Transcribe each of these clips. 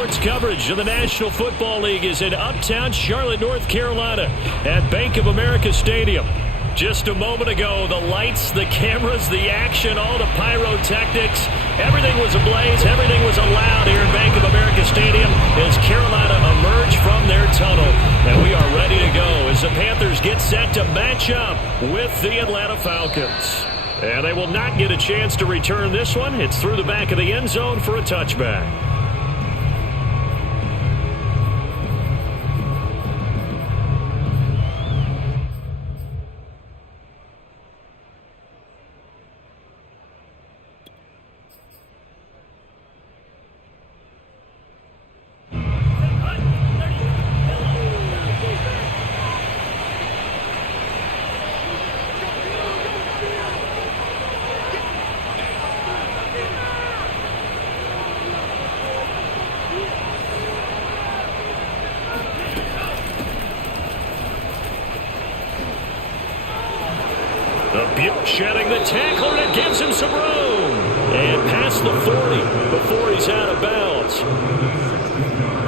Sports coverage of the National Football League is in uptown Charlotte, North Carolina at Bank of America Stadium. Just a moment ago, the lights, the cameras, the action, all the pyrotechnics, everything was ablaze, everything was allowed here at Bank of America Stadium as Carolina emerged from their tunnel. And we are ready to go as the Panthers get set to match up with the Atlanta Falcons. And they will not get a chance to return this one. It's through the back of the end zone for a touchback. Shedding the tackle, and it gives him some room. And past the 40 before he's out of bounds.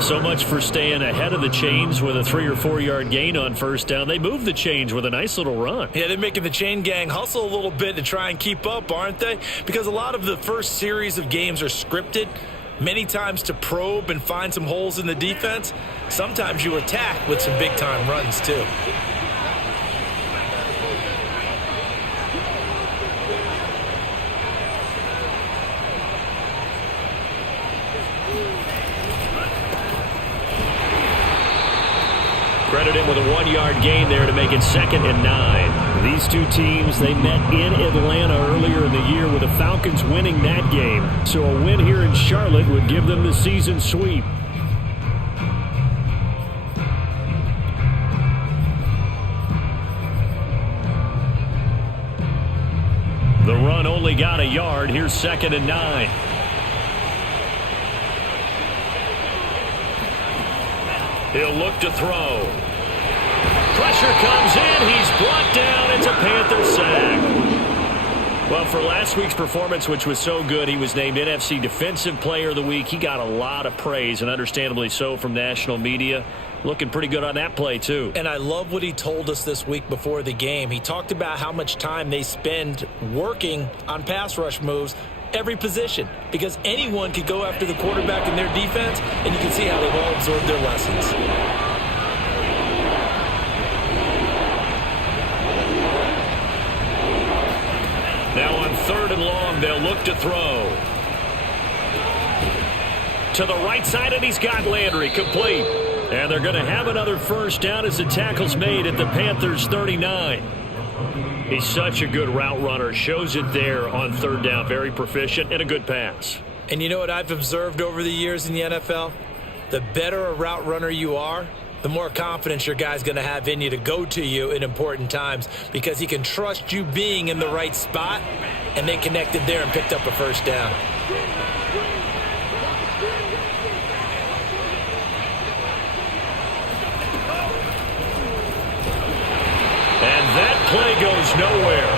So much for staying ahead of the chains with a 3 or 4 yard gain on first down. They move the chains with a nice little run. Yeah, they're making the chain gang hustle a little bit to try and keep up, aren't they? Because a lot of the first series of games are scripted, many times to probe and find some holes in the defense. Sometimes you attack with some big-time runs, too. Credit him with a 1 yard gain there to make it 2nd and 9. These two teams, they met in Atlanta earlier in the year with the Falcons winning that game. So a win here in Charlotte would give them the season sweep. The run only got a yard. Here's 2nd and 9. He'll look to throw. Pressure comes in. He's brought down. It's a Panther sack. Well, for last week's performance, which was so good, he was named NFC Defensive Player of the Week. He got a lot of praise, and understandably so, from national media. Looking pretty good on that play, too. And I love what he told us this week before the game. He talked about how much time they spend working on pass rush moves, every position, because anyone could go after the quarterback in their defense, and you can see how they've all absorbed their lessons. Now on 3rd and long, they'll look to throw. To the right side, and he's got Landry complete. And they're going to have another first down as the tackle's made at the Panthers' 39. He's such a good route runner. Shows it there on 3rd down. Very proficient and a good pass. And you know what I've observed over the years in the NFL? The better a route runner you are, the more confidence your guy's going to have in you to go to you in important times, because he can trust you being in the right spot, and they connected there and picked up a first down. And that play goes nowhere.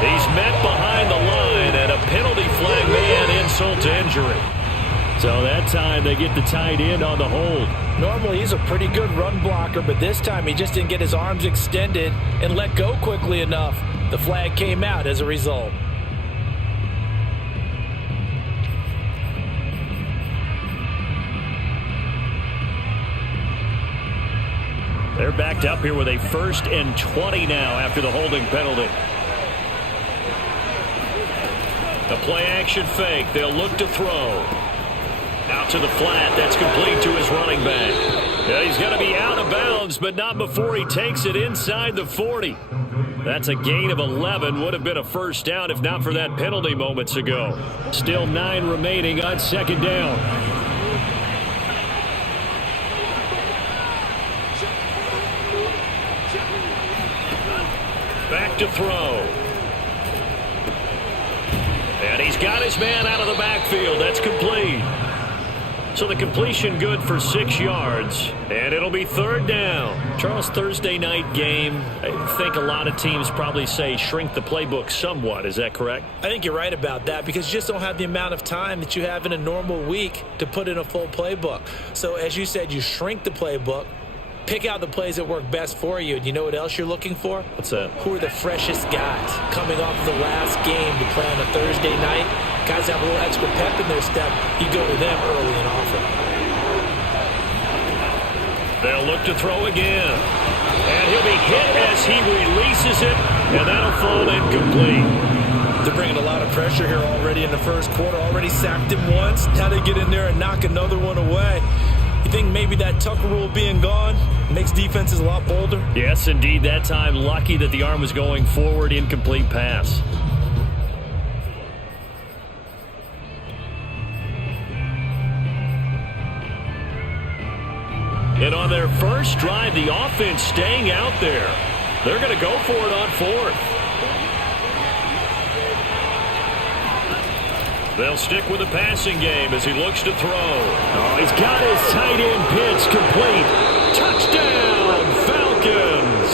He's met behind the line, and a penalty flag may add insult to injury. So that time they get the tight end on the hold. Normally he's a pretty good run blocker, but this time he just didn't get his arms extended and let go quickly enough. The flag came out as a result. They're backed up here with a 1st and 20 now after the holding penalty. The play action fake. They'll look to throw. Out to the flat. That's complete to his running back. Yeah, he's going to be out of bounds, but not before he takes it inside the 40. That's a gain of 11. Would have been a first down if not for that penalty moments ago. Still 9 remaining on 2nd down. Back to throw. And he's got his man out of the backfield. That's complete. So the completion good for 6 yards, and it'll be 3rd down. Charles, Thursday night game, I think a lot of teams probably say shrink the playbook somewhat. Is that correct? I think you're right about that because you just don't have the amount of time that you have in a normal week to put in a full playbook. So as you said, you shrink the playbook, pick out the plays that work best for you. And you know what else you're looking for? What's that? Who are the freshest guys coming off of the last game to play on a Thursday night? Guys have a little extra pep in their step. You go to them early and often. They'll look to throw again. And he'll be hit as he releases it, and that'll fall incomplete. They're bringing a lot of pressure here already in the first quarter. Already sacked him once. Now they get in there and knock another one away. You think maybe that Tucker rule being gone makes defenses a lot bolder? Yes, indeed. That time, lucky that the arm was going forward. Incomplete pass. And on their first drive, the offense staying out there. They're going to go for it on 4th. They'll stick with the passing game as he looks to throw. Oh, he's got his tight end pitch complete. Touchdown, Falcons.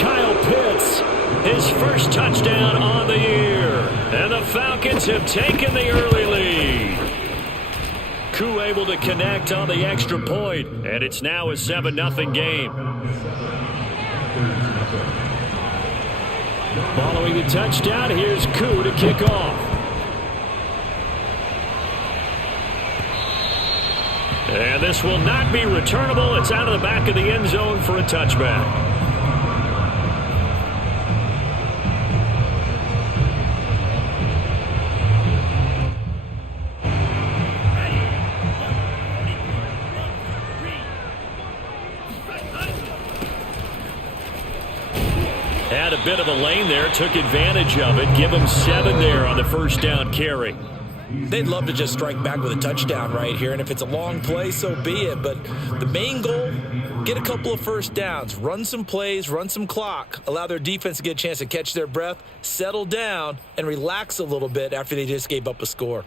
Kyle Pitts, his first touchdown on the year. And the Falcons have taken the early lead. Koo able to connect on the extra point, and it's now a 7-0 game. Following the touchdown, here's Koo to kick off. And this will not be returnable. It's out of the back of the end zone for a touchback. Had a bit of a lane there, took advantage of it. Give him 7 there on the first down carry. They'd love to just strike back with a touchdown right here, and if it's a long play, so be it. But the main goal, get a couple of first downs, run some plays, run some clock, allow their defense to get a chance to catch their breath, settle down, and relax a little bit after they just gave up a score.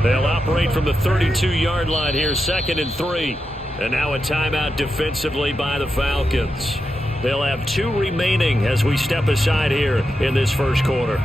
They'll operate from the 32-yard line here, 2nd and 3. And now a timeout defensively by the Falcons. They'll have 2 remaining as we step aside here in this first quarter.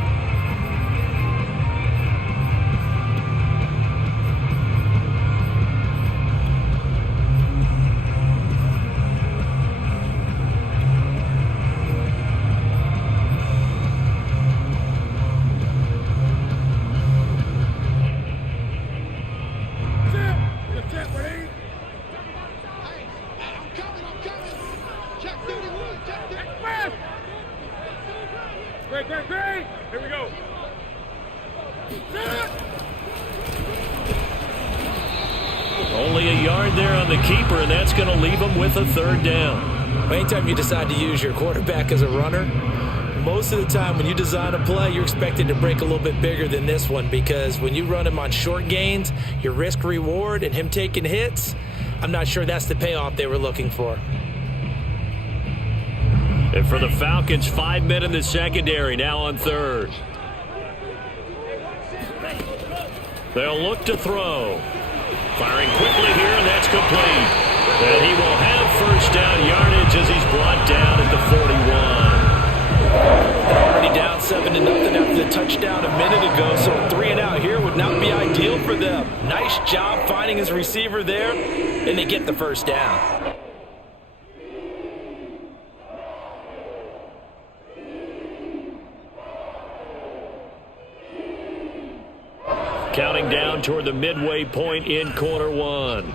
Here we go. Only a yard there on the keeper, and that's going to leave him with a 3rd down. Anytime you decide to use your quarterback as a runner, most of the time when you design a play, you're expected to break a little bit bigger than this one because when you run him on short gains, your risk-reward and him taking hits, I'm not sure that's the payoff they were looking for. And for the Falcons, 5 men in the secondary, now on 3rd. They'll look to throw. Firing quickly here, and that's complete. And he will have first down yardage as he's brought down at the 41. They're already down 7-0 after the touchdown a minute ago, so 3 and out here would not be ideal for them. Nice job finding his receiver there, and they get the first down. Counting down toward the midway point in quarter 1.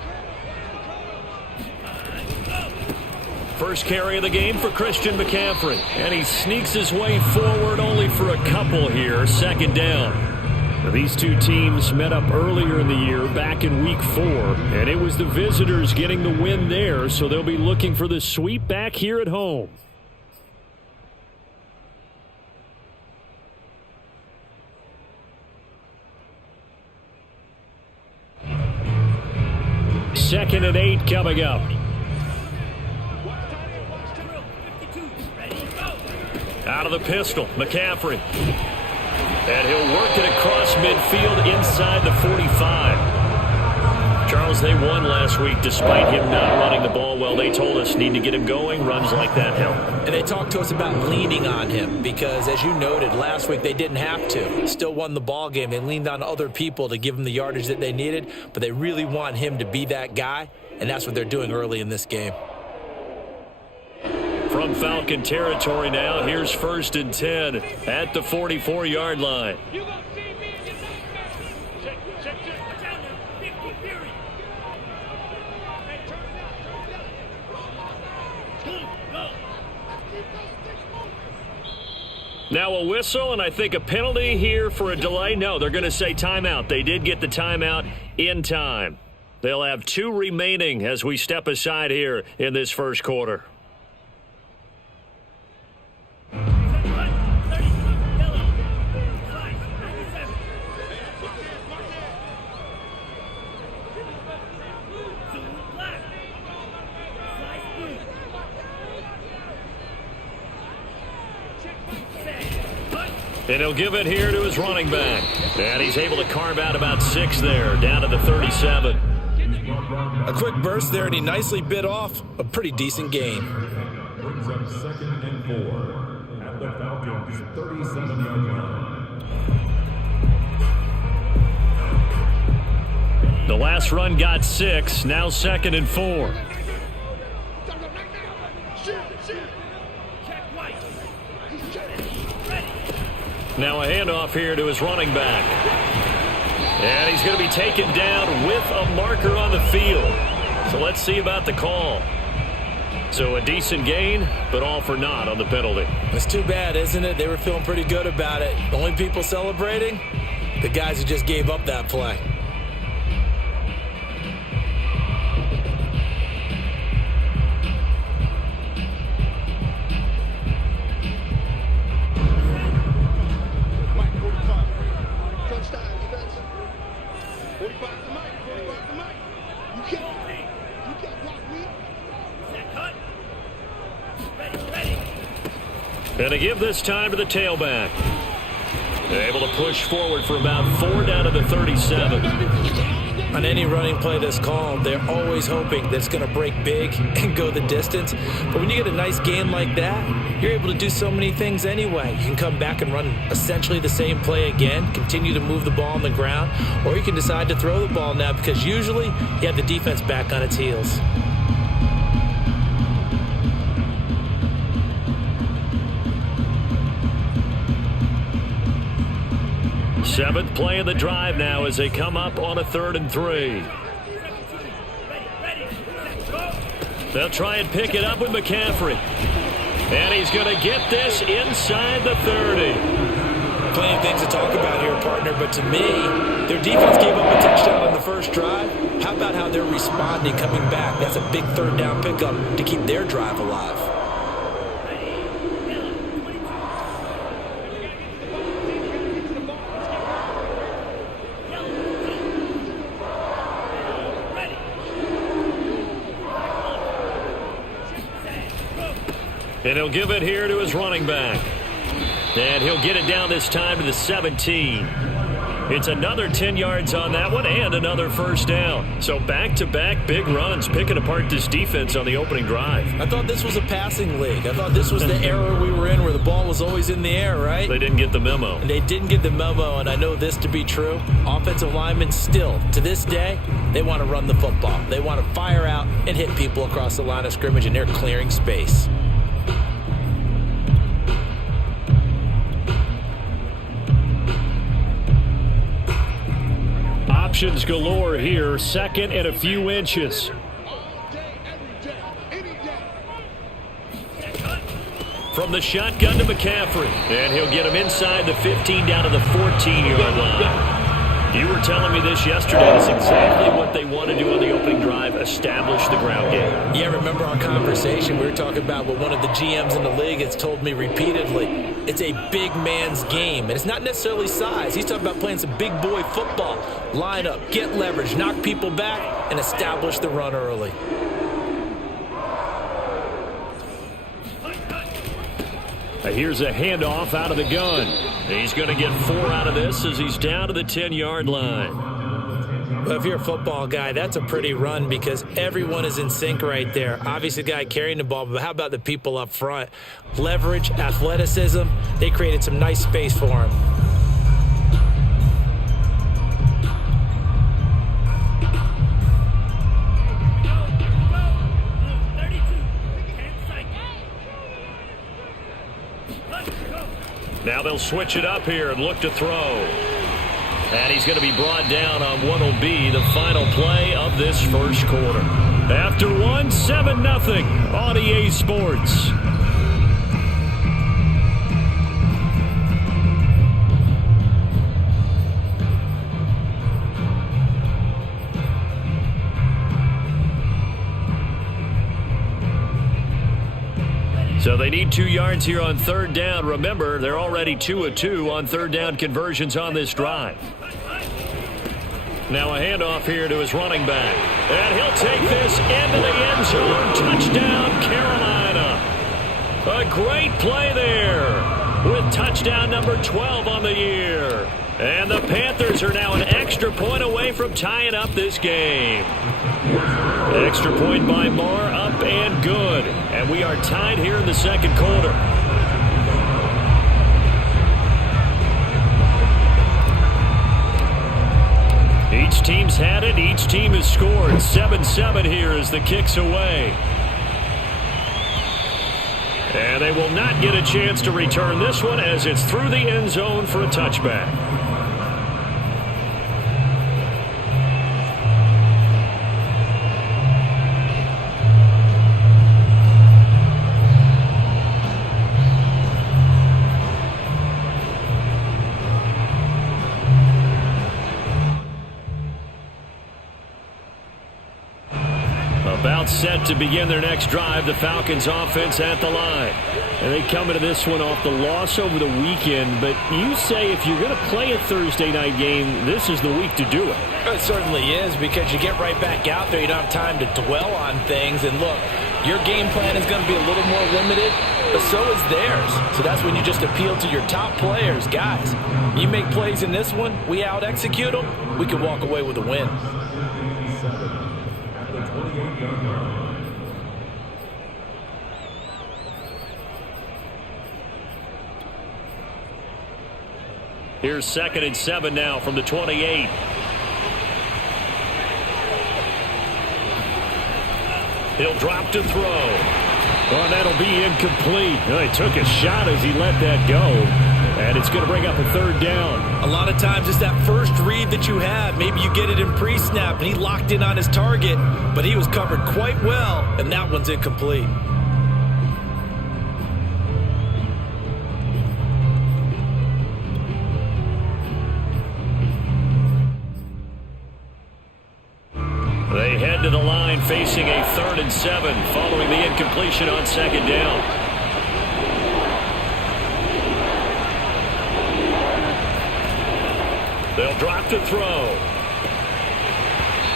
First carry of the game for Christian McCaffrey. And he sneaks his way forward only for a couple here. 2nd down. These two teams met up earlier in the year back in week 4. And it was the visitors getting the win there. So they'll be looking for the sweep back here at home. Second and 8 coming up. Out of the pistol, McCaffrey. And he'll work it across midfield inside the 45. Charles, they won last week despite him not running the ball well. They told us need to get him going. Runs like that help. And they talked to us about leaning on him because, as you noted, last week they didn't have to. Still won the ball game. They leaned on other people to give them the yardage that they needed, but they really want him to be that guy, and that's what they're doing early in this game. From Falcon territory now, here's 1st and 10 at the 44-yard line. Now a whistle, and I think a penalty here for a delay. No, they're going to say timeout. They did get the timeout in time. They'll have 2 remaining as we step aside here in this first quarter. And he'll give it here to his running back. And he's able to carve out about 6 there, down to the 37. A quick burst there, and he nicely bit off a pretty decent gain. Brings up 2nd and 4 at the Falcons' 37-yard line. The last run got 6, now 2nd and 4. Now a handoff here to his running back. And he's going to be taken down with a marker on the field. So let's see about the call. So a decent gain, but all for naught on the penalty. It's too bad, isn't it? They were feeling pretty good about it. The only people celebrating, the guys who just gave up that play. And to give this time to the tailback. They're able to push forward for about 4 down to the 37. On any running play that's called, they're always hoping that it's going to break big and go the distance. But when you get a nice gain like that, you're able to do so many things anyway. You can come back and run essentially the same play again, continue to move the ball on the ground, or you can decide to throw the ball now because usually you have the defense back on its heels. Seventh play of the drive now as they come up on a 3rd and 3. They'll try and pick it up with McCaffrey. And he's going to get this inside the 30. Plenty of things to talk about here, partner, but to me, their defense gave up a touchdown on the first drive. How about how they're responding, coming back? That's a big 3rd down pickup to keep their drive alive. And he'll give it here to his running back. And he'll get it down this time to the 17. It's another 10 yards on that one and another 1st down. So back-to-back big runs, picking apart this defense on the opening drive. I thought this was a passing league. I thought this was the era we were in where the ball was always in the air, right? They didn't get the memo. And they didn't get the memo, and I know this to be true. Offensive linemen still, to this day, they want to run the football. They want to fire out and hit people across the line of scrimmage, and they're clearing space. Options galore here, 2nd and a few inches. From the shotgun to McCaffrey, and he'll get him inside the 15 down to the 14-yard line. You were telling me this yesterday. That's exactly what they want to do on the opening drive, establish the ground game. Yeah, remember our conversation? We were talking about what one of the GMs in the league has told me repeatedly. It's a big man's game, and it's not necessarily size. He's talking about playing some big boy football. Line up, get leverage, knock people back, and establish the run early. Here's a handoff out of the gun. He's going to get 4 out of this as he's down to the 10-yard line. Well, if you're a football guy, that's a pretty run because everyone is in sync right there. Obviously, the guy carrying the ball, but how about the people up front? Leverage, athleticism, they created some nice space for him. Now they'll switch it up here and look to throw. And he's going to be brought down on what will be the final play of this first quarter. After 1, 7-0 on EA Sports. So they need 2 yards here on 3rd down. Remember, they're already 2 of 2 on 3rd down conversions on this drive. Now a handoff here to his running back. And he'll take this into the end zone. Touchdown, Carolina. A great play there with touchdown number 12 on the year. And the Panthers are now an extra point away from tying up this game. Extra point by Marr, up and good. And we are tied here in the second quarter. Each team's had it. Each team has scored. 7-7 here as the kick's away. And they will not get a chance to return this one as it's through the end zone for a touchback. About set to begin their next drive, the Falcons offense at the line. And they come into this one off the loss over the weekend, but you say if you're going to play a Thursday night game, this is the week to do it. It certainly is because you get right back out there. You don't have time to dwell on things. And look, your game plan is going to be a little more limited, but so is theirs. So that's when you just appeal to your top players. Guys, you make plays in this one, we out-execute them, we can walk away with a win. Here's 2nd and 7 now from the 28. He'll drop to throw. Oh, that'll be incomplete. Oh, he took a shot as he let that go. And it's going to bring up a 3rd down. A lot of times it's that first read that you have. Maybe you get it in pre-snap and he locked in on his target, but he was covered quite well, and that one's incomplete. They head to the line facing a 3rd and 7 following the incompletion on 2nd down. They'll drop to throw.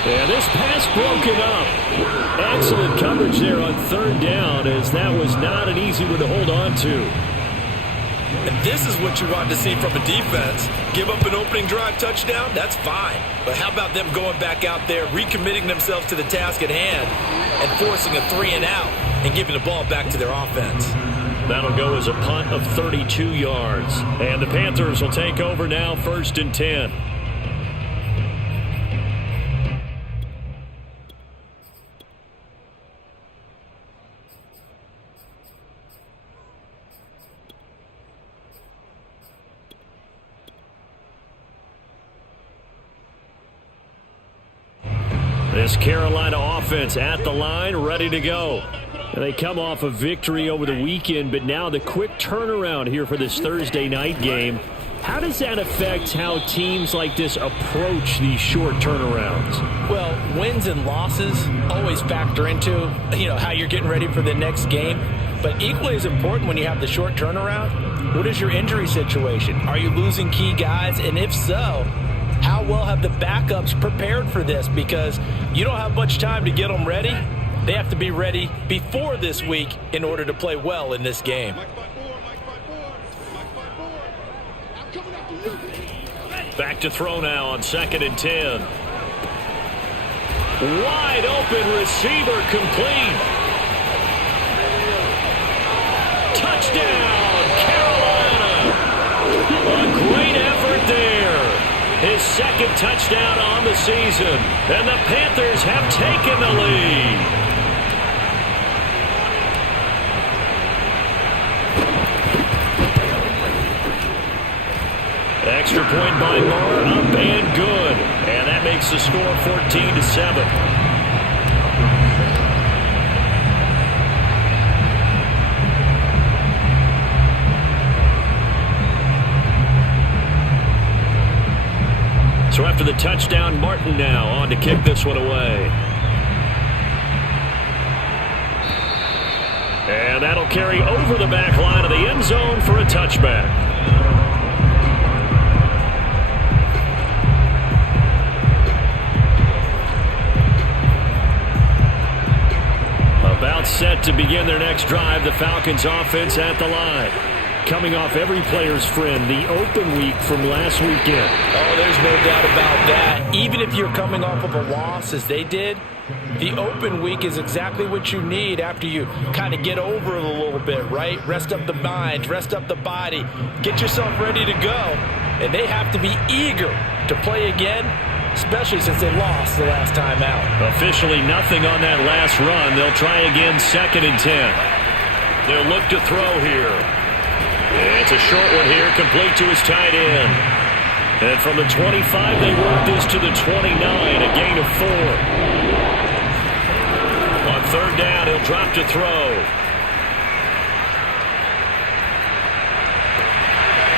And this pass broken up. Excellent coverage there on 3rd down as that was not an easy one to hold on to. And this is what you want to see from a defense. Give up an opening drive touchdown, that's fine. But how about them going back out there, recommitting themselves to the task at hand, and forcing a 3 and out and giving the ball back to their offense. That'll go as a punt of 32 yards. And the Panthers will take over now, 1st and 10. This Carolina offense at the line, ready to go. And they come off a victory over the weekend, but now the quick turnaround here for this Thursday night game. How does that affect how teams like this approach these short turnarounds? Well, wins and losses always factor into, how you're getting ready for the next game. But equally as important when you have the short turnaround, what is your injury situation? Are you losing key guys? And if so, how well have the backups prepared for this? Because you don't have much time to get them ready. They have to be ready before this week in order to play well in this game. Back to throw now on 2nd and 10. Wide open receiver complete. Touchdown, Carolina. A great effort there. His 2nd touchdown on the season. And the Panthers have taken the lead. Extra point by Moore, up and good. And that makes the score 14-7. So after the touchdown, Martin now on to kick this one away. And that'll carry over the back line of the end zone for a touchback. About set to begin their next drive, the Falcons offense at the line. Coming off every player's friend, the open week from last weekend. Oh, there's no doubt about that. Even if you're coming off of a loss as they did, the open week is exactly what you need after you kind of get over it a little bit, right? Rest up the mind, rest up the body, get yourself ready to go. And they have to be eager to play again, especially since they lost the last time out. Officially nothing on that last run. They'll try again 2nd and 10. They'll look to throw here. It's a short one here, complete to his tight end. And from the 25, they work this to the 29, a gain of 4. On 3rd down, he'll drop to throw.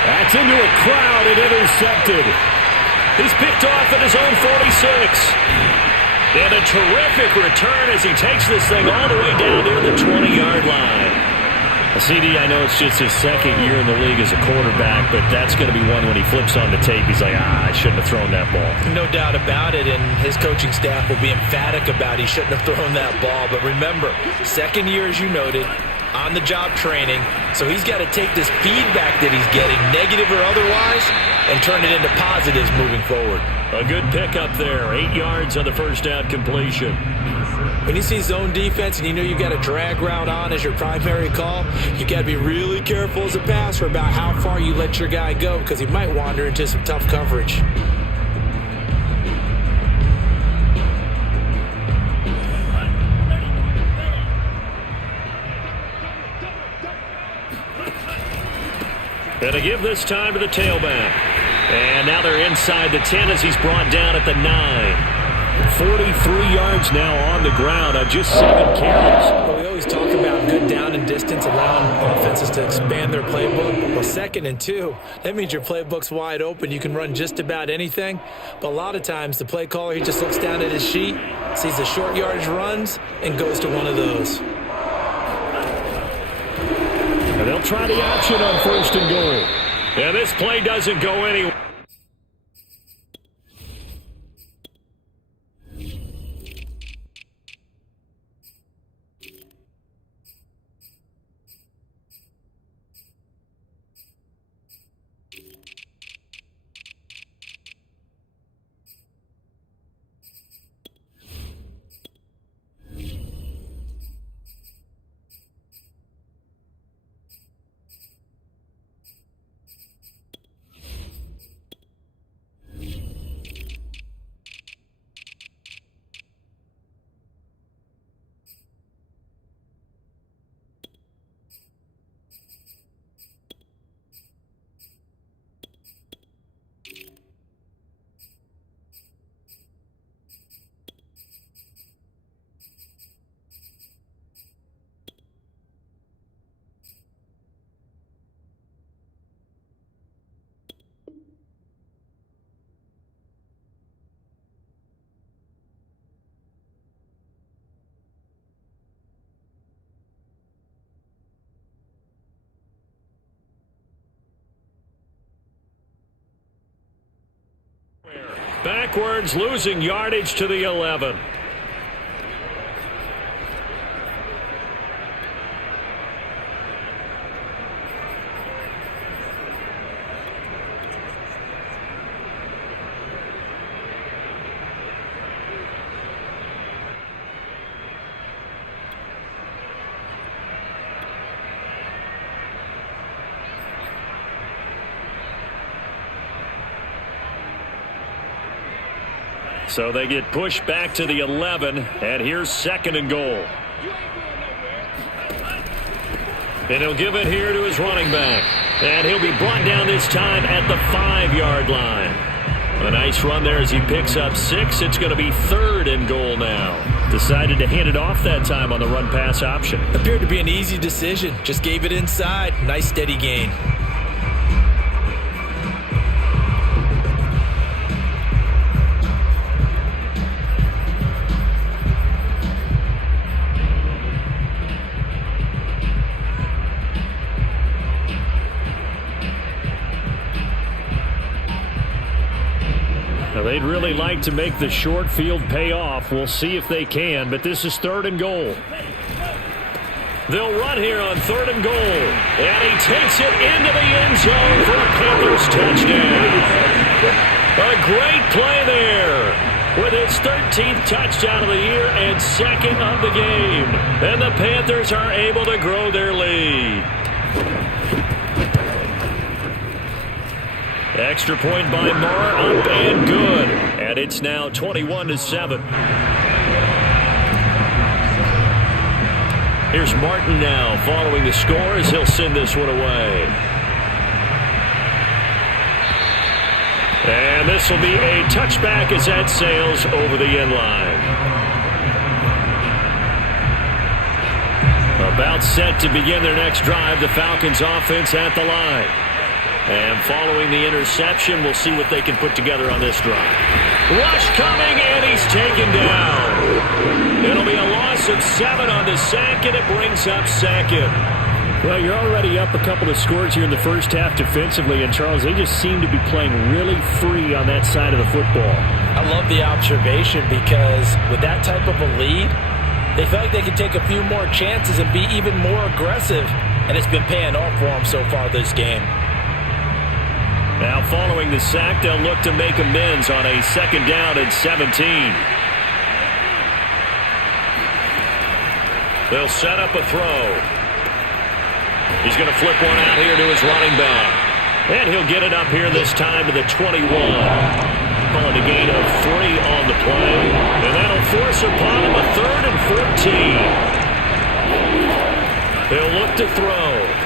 That's into a crowd and intercepted. He's picked off at his own 46. And a terrific return as he takes this thing all the way down near the 20-yard line. CD, I know it's just his 2nd year in the league as a quarterback, but that's going to be one when he flips on the tape. He's like, I shouldn't have thrown that ball. No doubt about it, and his coaching staff will be emphatic about he shouldn't have thrown that ball. But remember, 2nd year, as you noted, on-the-job training, so he's got to take this feedback that he's getting, negative or otherwise, and turn it into positives moving forward. A good pickup there, 8 yards on the 1st down completion. When you see zone defense and you know you've got a drag route on as your primary call, you got to be really careful as a passer about how far you let your guy go because he might wander into some tough coverage. Gonna give this time to the tailback. And now they're inside the 10 as he's brought down at the 9. 43 yards now on the ground on just 7 carries. Well, we always talk about good down and distance, allowing offenses to expand their playbook. Well, 2nd and 2, that means your playbook's wide open. You can run just about anything. But a lot of times, the play caller, he just looks down at his sheet, sees the short yardage runs, and goes to one of those. And they'll try the option on 1st and goal. And this play doesn't go anywhere. Backwards, losing yardage to the 11. So they get pushed back to the 11, and here's 2nd and goal. And he'll give it here to his running back. And he'll be brought down this time at the 5-yard line. A nice run there as he picks up 6. It's going to be 3rd and goal now. Decided to hand it off that time on the run-pass option. Appeared to be an easy decision. Just gave it inside. Nice steady gain. They'd really like to make the short field pay off. We'll see if they can, but this is 3rd and goal. They'll run here on 3rd and goal. And he takes it into the end zone for a Panthers touchdown. A great play there with his 13th touchdown of the year and 2nd of the game. And the Panthers are able to grow their lead. Extra point by Marr, up and good. And it's now 21-7. Here's Martin now following the score as he'll send this one away. And this will be a touchback as that sails over the end line. About set to begin their next drive, the Falcons offense at the line. And following the interception, we'll see what they can put together on this drive. Rush coming, and he's taken down. It'll be a loss of 7 on the sack, and it brings up 2nd. Well, you're already up a couple of scores here in the first half defensively, and Charles, they just seem to be playing really free on that side of the football. I love the observation because with that type of a lead, they feel like they can take a few more chances and be even more aggressive, and it's been paying off for them so far this game. Now following the sack, they'll look to make amends on a 2nd down and 17. They'll set up a throw. He's going to flip one out here to his running back. And he'll get it up here this time to the 21. Calling a gain of 3 on the play. And that'll force upon him a 3rd and 14. They'll look to throw.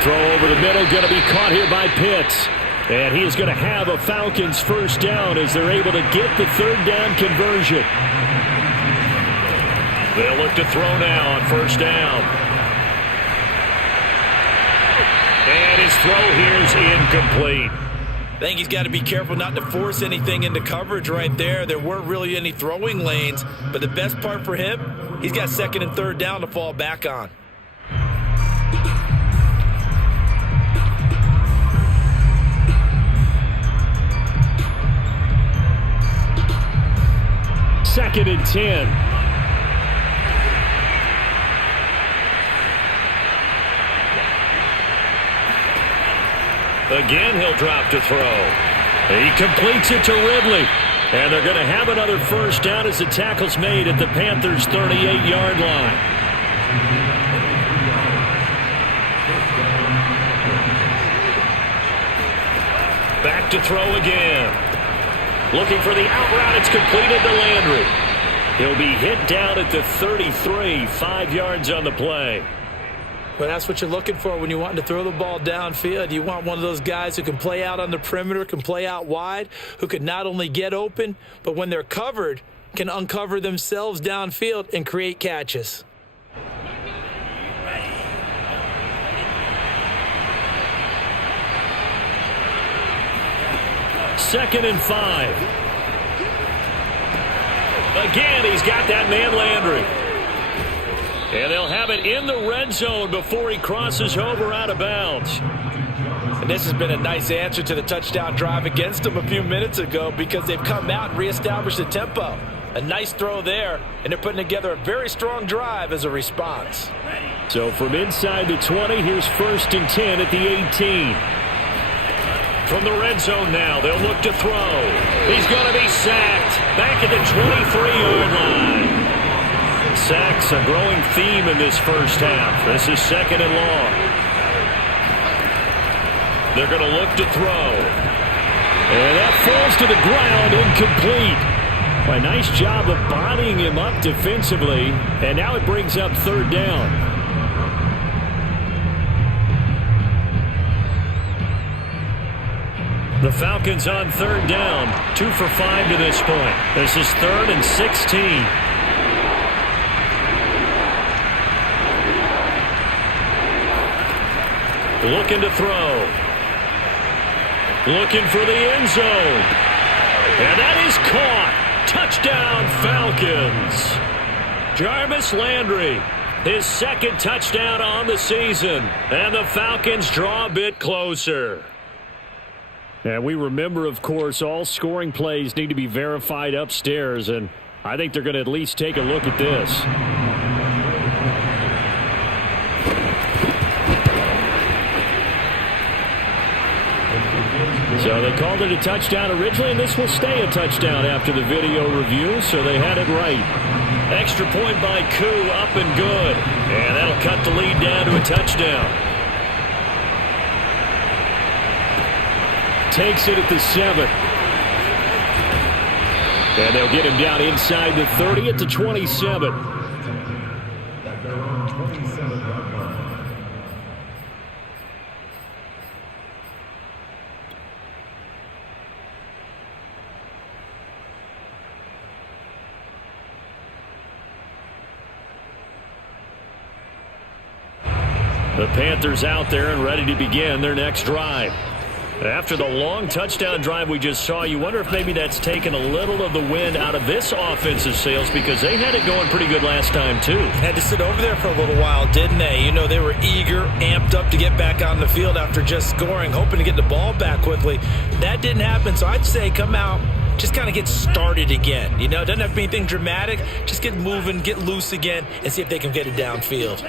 Throw over the middle, going to be caught here by Pitts. And he is going to have a Falcons first down as they're able to get the 3rd down conversion. They'll look to throw now on 1st down. And his throw here is incomplete. I think he's got to be careful not to force anything into coverage right there. There weren't really any throwing lanes, but the best part for him, he's got 2nd and 3rd down to fall back on. Second and 10. Again, he'll drop to throw. He completes it to Ridley. And they're going to have another first down as the tackle's made at the Panthers' 38-yard line. Back to throw again. Looking for the out route. It's completed to Landry. He'll be hit down at the 33, 5 yards on the play. Well, that's what you're looking for when you're wanting to throw the ball downfield. You want one of those guys who can play out on the perimeter, can play out wide, who can not only get open, but when they're covered, can uncover themselves downfield and create catches. Second and 5. Again, he's got that man Landry. And they'll have it in the red zone before he crosses over out of bounds. And this has been a nice answer to the touchdown drive against them a few minutes ago because they've come out and reestablished the tempo. A nice throw there, and they're putting together a very strong drive as a response. So from inside the 20, here's 1st and 10 at the 18. From the red zone now, they'll look to throw. He's going to be sacked back at the 23-yard line. Sacks a growing theme in this first half. This is 2nd and long. They're going to look to throw. And that falls to the ground, incomplete. Well, a nice job of bodying him up defensively, and now it brings up third down. The Falcons on third down, 2 for 5 to this point. This is 3rd and 16. Looking to throw. Looking for the end zone. And that is caught. Touchdown, Falcons. Jarvis Landry, his 2nd touchdown on the season. And the Falcons draw a bit closer. And we remember, of course, all scoring plays need to be verified upstairs. And I think they're going to at least take a look at this. So they called it a touchdown originally, and this will stay a touchdown after the video review, so they had it right. Extra point by Koo, up and good. And that'll cut the lead down to a touchdown. Takes it at the 7. And they'll get him down inside the 30 at the 27. At their own 27-yard line. The Panthers out there and ready to begin their next drive. After the long touchdown drive we just saw, you wonder if maybe that's taken a little of the wind out of this offensive sails, because they had it going pretty good last time too. Had to sit over there for a little while, didn't they? You know, they were eager, amped up to get back on the field after just scoring, hoping to get the ball back quickly. That didn't happen, so I'd say come out, just kind of get started again. You know, it doesn't have to be anything dramatic. Just get moving, get loose again, and see if they can get it downfield.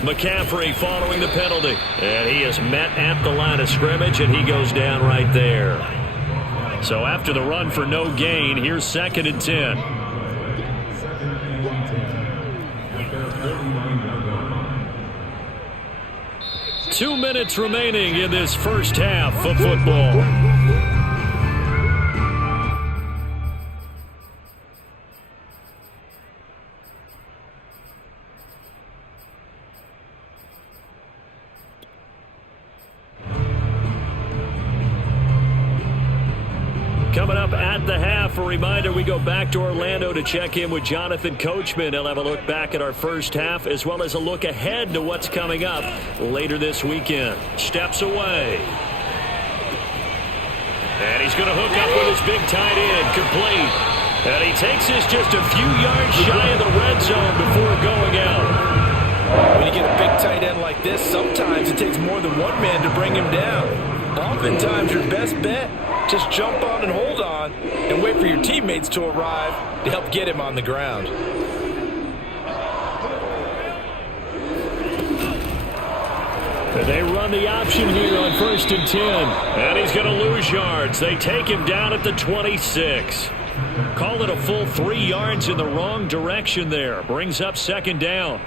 McCaffrey following the penalty. And he is met at the line of scrimmage, and he goes down right there. So after the run for no gain, here's 2nd and 10. 2nd and 10. At their 49-yard line. 2 minutes remaining in this first half of football. Coming up at the half, a reminder, we go back to Orlando to check in with Jonathan Coachman. He'll have a look back at our first half, as well as a look ahead to what's coming up later this weekend. Steps away. And he's going to hook up with his big tight end, complete. And he takes this just a few yards shy of the red zone before going out. When you get a big tight end like this, sometimes it takes more than one man to bring him down. Oftentimes, your best bet, just jump on and hold on and wait for your teammates to arrive to help get him on the ground. They run the option here on 1st and 10. And he's going to lose yards. They take him down at the 26. Call it a full 3 yards in the wrong direction there. Brings up 2nd down.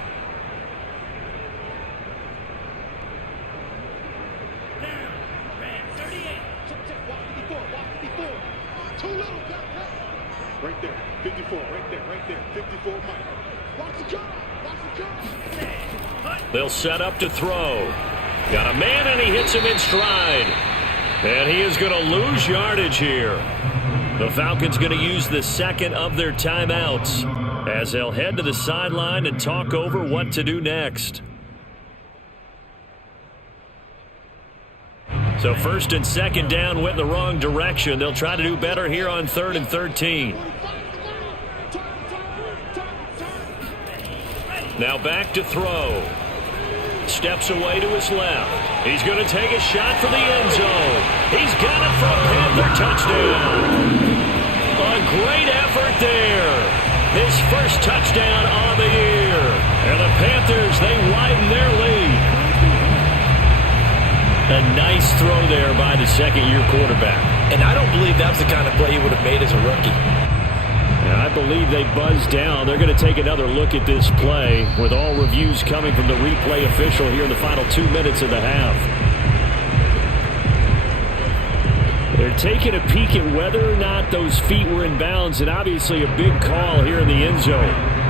Right there, 54, right there, 54, Mike. Watch the drive. They'll set up to throw. Got a man, and he hits him in stride. And he is going to lose yardage here. The Falcons going to use the 2nd of their timeouts as they'll head to the sideline and talk over what to do next. So 1st and 2nd down went in the wrong direction. They'll try to do better here on 3rd and 13. Now back to throw. Steps away to his left. He's going to take a shot for the end zone. He's got it for a Panther touchdown. A great effort there. His first touchdown on the year. And the Panthers, they widen their lead. A nice throw there by the 2nd-year quarterback. And I don't believe that was the kind of play he would have made as a rookie. And I believe they buzzed down. They're going to take another look at this play, with all reviews coming from the replay official here in the final 2 minutes of the half. They're taking a peek at whether or not those feet were in bounds, and obviously a big call here in the end zone.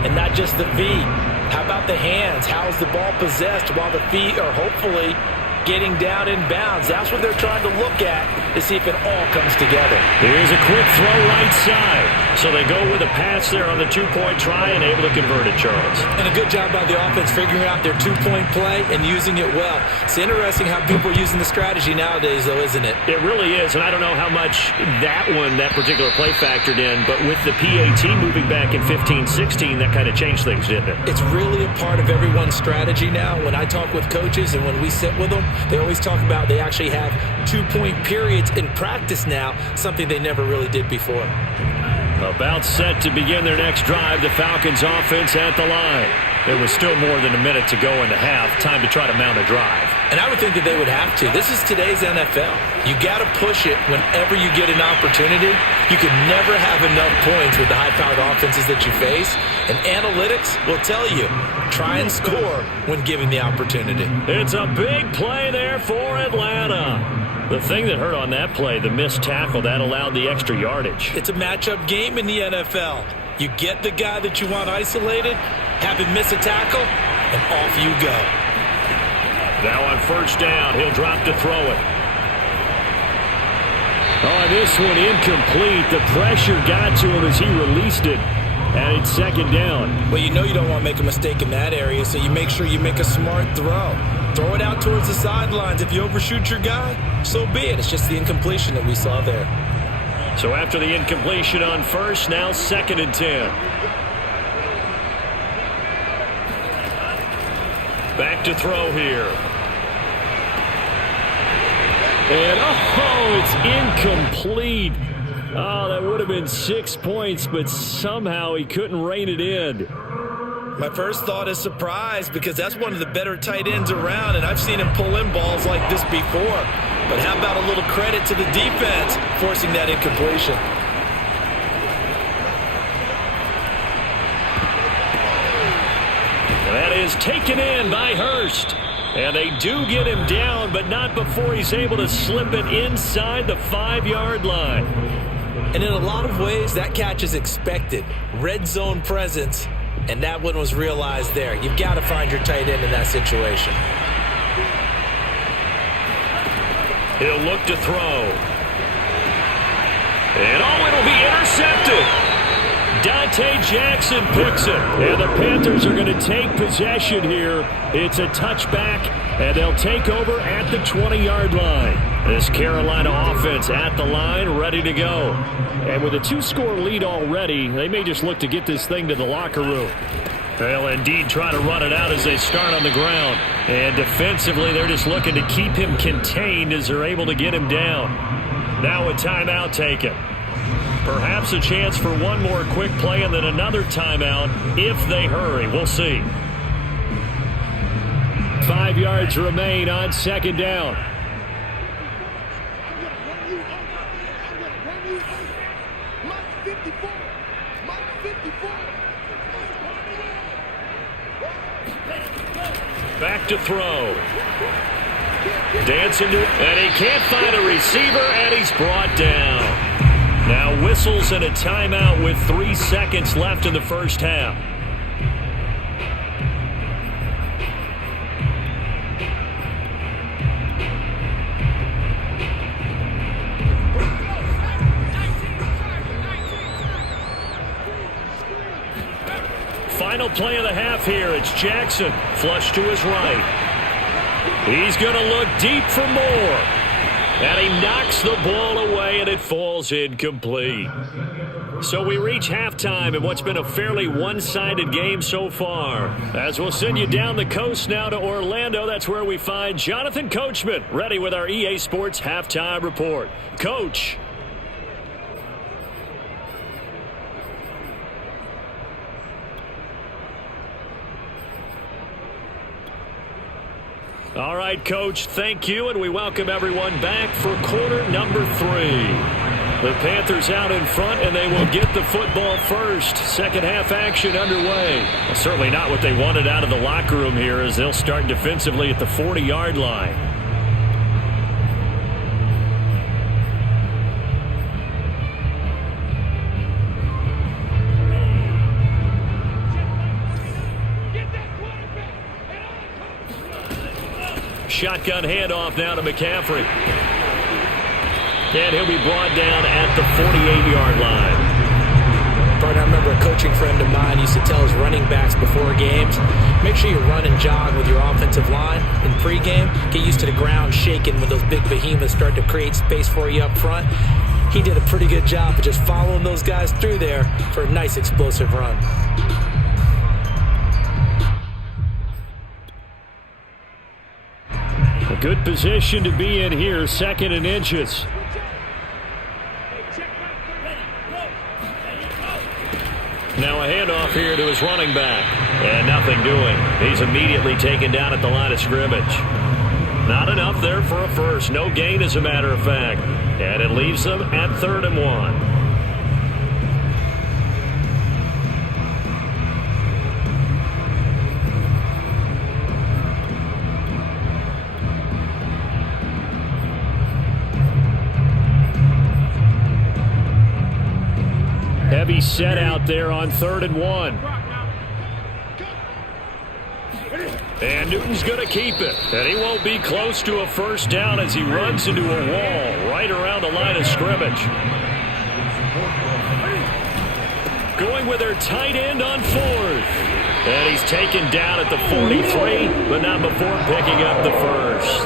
And not just the feet. How about the hands? How's the ball possessed while the feet are hopefully getting down in bounds? That's what they're trying to look at to see if it all comes together. Here's a quick throw right side. So they go with a pass there on the two-point try and able to convert it, Charles. And a good job by the offense figuring out their two-point play and using it well. It's interesting how people are using the strategy nowadays, though, isn't it? It really is, and I don't know how much that particular play factored in, but with the PAT moving back in 15-16, that kind of changed things, didn't it? It's really a part of everyone's strategy now. When I talk with coaches and when we sit with them, they always talk about they actually have two-point periods in practice now, something they never really did before. About set to begin their next drive, the Falcons offense at the line. There was still more than a minute to go in the half. Time to try to mount a drive. And I would think that they would have to. This is today's NFL. You got to push it whenever you get an opportunity. You can never have enough points with the high-powered offenses that you face. And analytics will tell you, try and score when given the opportunity. It's a big play there for Atlanta. The thing that hurt on that play, the missed tackle, that allowed the extra yardage. It's a matchup game in the NFL. You get the guy that you want isolated, have him miss a tackle, and off you go. Now on first down, he'll drop to throw it. Oh, this one incomplete. The pressure got to him as he released it. And it's second down. Well, you know you don't want to make a mistake in that area, so you make sure you make a smart throw. Throw it out towards the sidelines. If you overshoot your guy, so be it. It's just the incompletion that we saw there. So after the incompletion on first, now 2nd and 10. Back to throw here. And, oh, it's incomplete. Oh, that would have been 6 points, but somehow he couldn't rein it in. My first thought is surprise because that's one of the better tight ends around, and I've seen him pull in balls like this before. But how about a little credit to the defense forcing that incompletion? That is taken in by Hurst. And they do get him down, but not before he's able to slip it inside the 5-yard line. And in a lot of ways, that catch is expected. Red zone presence, and that one was realized there. You've got to find your tight end in that situation. He'll look to throw. And, oh, it'll be intercepted. Dante Jackson picks it. And the Panthers are going to take possession here. It's a touchback, and they'll take over at the 20-yard line. This Carolina offense at the line, ready to go. And with a 2-score lead already, they may just look to get this thing to the locker room. They'll indeed try to run it out as they start on the ground. And defensively, they're just looking to keep him contained as they're able to get him down. Now a timeout taken. Perhaps a chance for one more quick play and then another timeout if they hurry. We'll see. 5 yards remain on second down. Back to throw. Dancing to it, and he can't find a receiver, and he's brought down. Now whistles and a timeout with 3 seconds left in the first half. Final play of the half here. It's Jackson. Flush to his right. He's going to look deep for more. And he knocks the ball away, and it falls incomplete. So we reach halftime in what's been a fairly one-sided game so far. As we'll send you down the coast now to Orlando, that's where we find Jonathan Coachman, ready with our EA Sports Halftime Report. Coach. All right, Coach, thank you, and we welcome everyone back for quarter number 3. The Panthers out in front, and they will get the football first. Second half action underway. Well, certainly not what they wanted out of the locker room here as they'll start defensively at the 40-yard line. shotgun handoff now to McCaffrey. And he'll be brought down at the 48-yard line. I remember a coaching friend of mine used to tell his running backs before games, make sure you run and jog with your offensive line in pregame. Get used to the ground shaking when those big behemoths start to create space for you up front. He did a pretty good job of just following those guys through there for a nice explosive run. A good position to be in here, 2nd and inches. Now a handoff here to his running back. And nothing doing. He's immediately taken down at the line of scrimmage. Not enough there for a first. No gain, as a matter of fact. And it leaves them at 3rd and 1. Heavy set out there on 3rd and 1. And Newton's going to keep it. And he won't be close to a first down as he runs into a wall right around the line of scrimmage. Going with their tight end on 4th. And he's taken down at the 43, but not before picking up the first.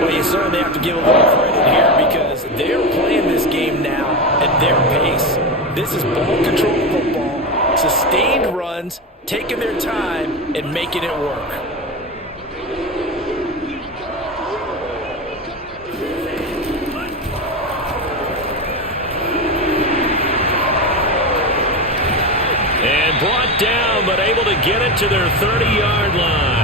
Well, you certainly have to give a little credit here because they're playing this game now at their pace. This is ball control football, sustained runs, taking their time and making it work. And brought down, but able to get it to their 30-yard line.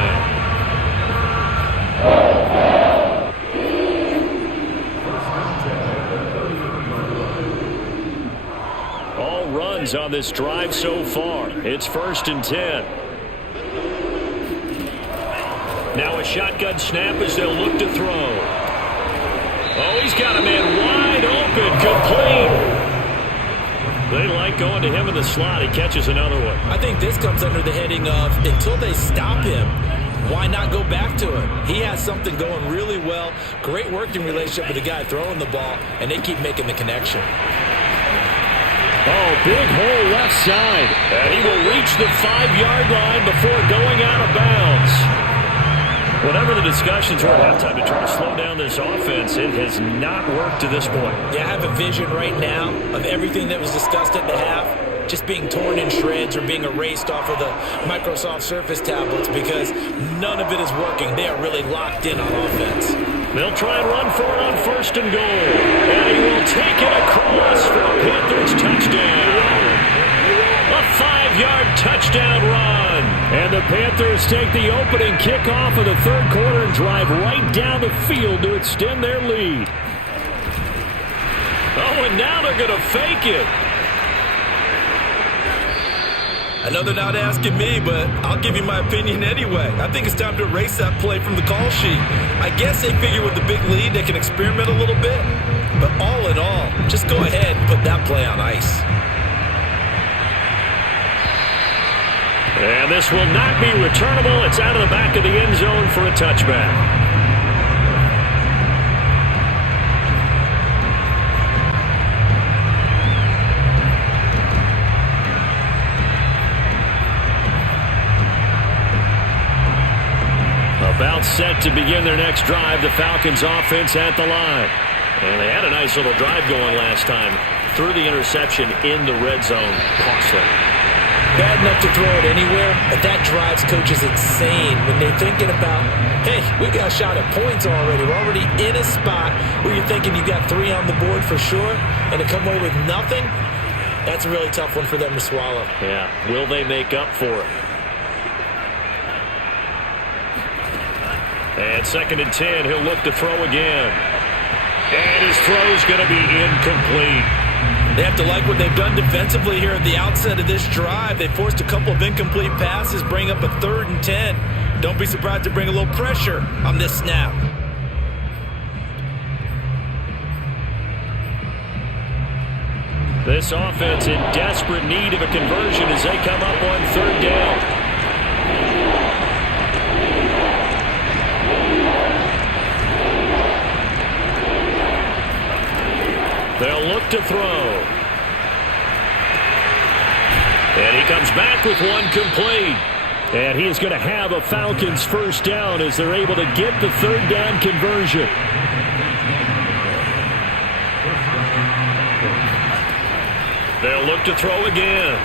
Runs on this drive so far. It's 1st and 10. Now a shotgun snap as they'll look to throw. Oh, he's got a man wide open. Complete. They like going to him in the slot. He catches another one. I think this comes under the heading of until they stop him, why not go back to him? He has something going really well. Great working relationship with the guy throwing the ball, and they keep making the connection. Oh, big hole left side. And he will reach the 5-yard line before going out of bounds. Whatever the discussions were at halftime to try to slow down this offense, it has not worked to this point. Yeah, I have a vision right now of everything that was discussed at the half just being torn in shreds or being erased off of the Microsoft Surface tablets because none of it is working. They are really locked in on offense. They'll try and run for it on 1st and goal. And he will take it across for a Panthers touchdown. A 5-yard touchdown run. And the Panthers take the opening kickoff of the 3rd quarter and drive right down the field to extend their lead. Oh, and now they're going to fake it. I know they're not asking me, but I'll give you my opinion anyway. I think it's time to erase that play from the call sheet. I guess they figure with the big lead they can experiment a little bit. But all in all, just go ahead and put that play on ice. And this will not be returnable. It's out of the back of the end zone for a touchback. About set to begin their next drive, the Falcons offense at the line. And they had a nice little drive going last time. Threw the interception in the red zone. Costly. Bad enough to throw it anywhere, but that drives coaches insane when they're thinking about, hey, we got a shot at points already. We're already in a spot where you're thinking you got 3 on the board for sure, and to come away with nothing, that's a really tough one for them to swallow. Yeah, will they make up for it? And 2nd and 10, he'll look to throw again. And his throw's going to be incomplete. They have to like what they've done defensively here at the outset of this drive. They forced a couple of incomplete passes, bring up a 3rd and 10. Don't be surprised to bring a little pressure on this snap. This offense in desperate need of a conversion as they come up on 3rd down. They'll look to throw. And he comes back with one complete. And he is going to have a Falcons first down as they're able to get the third down conversion. They'll look to throw again.